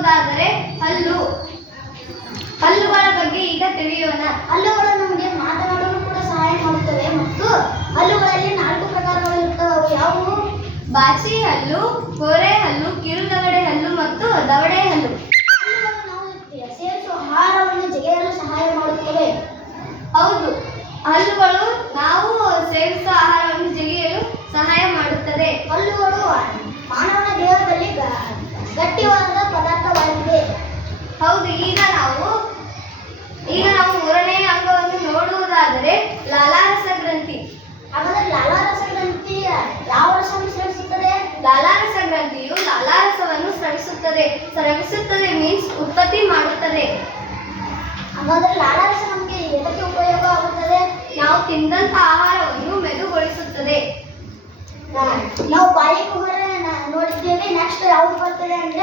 ನೋಡುವುದಾದರೆ ಹಲ್ಲುಗಳ ಬಗ್ಗೆ ಈಗ ತಿಳಿಯೋಣ. ಹಲ್ಲುಗಳು ನಮಗೆ ಮಾತನಾಡಲು ಕೂಡ ಸಹಾಯ ಮಾಡುತ್ತವೆ ಮತ್ತು ಹಲ್ಲುಗಳಲ್ಲಿ 4 ಪ್ರಕಾರಗಳು ಇರುತ್ತವೆ. ಅವು ಯಾವುವು? ಬಾಚಿ ಹಲ್ಲು, ಕೋರೆ ಹಲ್ಲು, ಕಿರುದವಡೆ ಹಲ್ಲು ಮತ್ತು ದವಡೆ ಹಲ್ಲು. ಹಲ್ಲುಗಳು ನಾವು ಸೇವಿಸುವ ಆಹಾರವನ್ನು ಜಗಿಯಲು ಸಹಾಯ ಮಾಡುತ್ತವೆ. ಹೌದು, ಹಲ್ಲುಗಳು ನಾವು ಸೇವಿಸುವ ಆಹಾರವನ್ನು ಜಗಿಯಲು ಸಹಾಯ ಮಾಡುತ್ತದೆ. ಹಲ್ಲುಗಳು ಮಾನವನ ದೇಹದಲ್ಲಿ ಗಟ್ಟಿಯಾದ ಪದಾರ್ಥವಾಗಿದೆ. ಹೌದು, ಈಗ ನಾವು ಮೂರನೇ ಅಂಗವನ್ನು ನೋಡುವುದಾದರೆ ಲಾಲಾರಸ ಗ್ರಂಥಿ. ಹಾಗಾದರೆ ಲಾಲಾರಸ ಗ್ರಂಥಿ ಯಾವ ರಸವನ್ನು ಸ್ರವಿಸುತ್ತದೆ? ಲಾಲಾರಸ ಗ್ರಂಥಿಯು ಲಾಲಾರಸವನ್ನು ಸ್ರವಿಸುತ್ತದೆ ಮೀನ್ಸ್ ಉತ್ಪತ್ತಿ ಮಾಡುತ್ತದೆ. ಹಾಗಾದರೆ ಲಾಲಾರಸ ನಮಗೆ ಎದಕ್ಕೆ ಉಪಯೋಗ ಆಗುತ್ತದೆ? ನಾವು ತಿಂದಂತ ಆಹಾರವನ್ನು ಮೆದುಗೊಳಿಸುತ್ತದೆ. ನಾವು ಬಾಯಿ ಕುಹರ ನೋಡಿದ್ದೇವೆ. ನೆಕ್ಸ್ಟ್ ಯಾವುದು ಬರ್ತದೆ ಅಂದ್ರೆ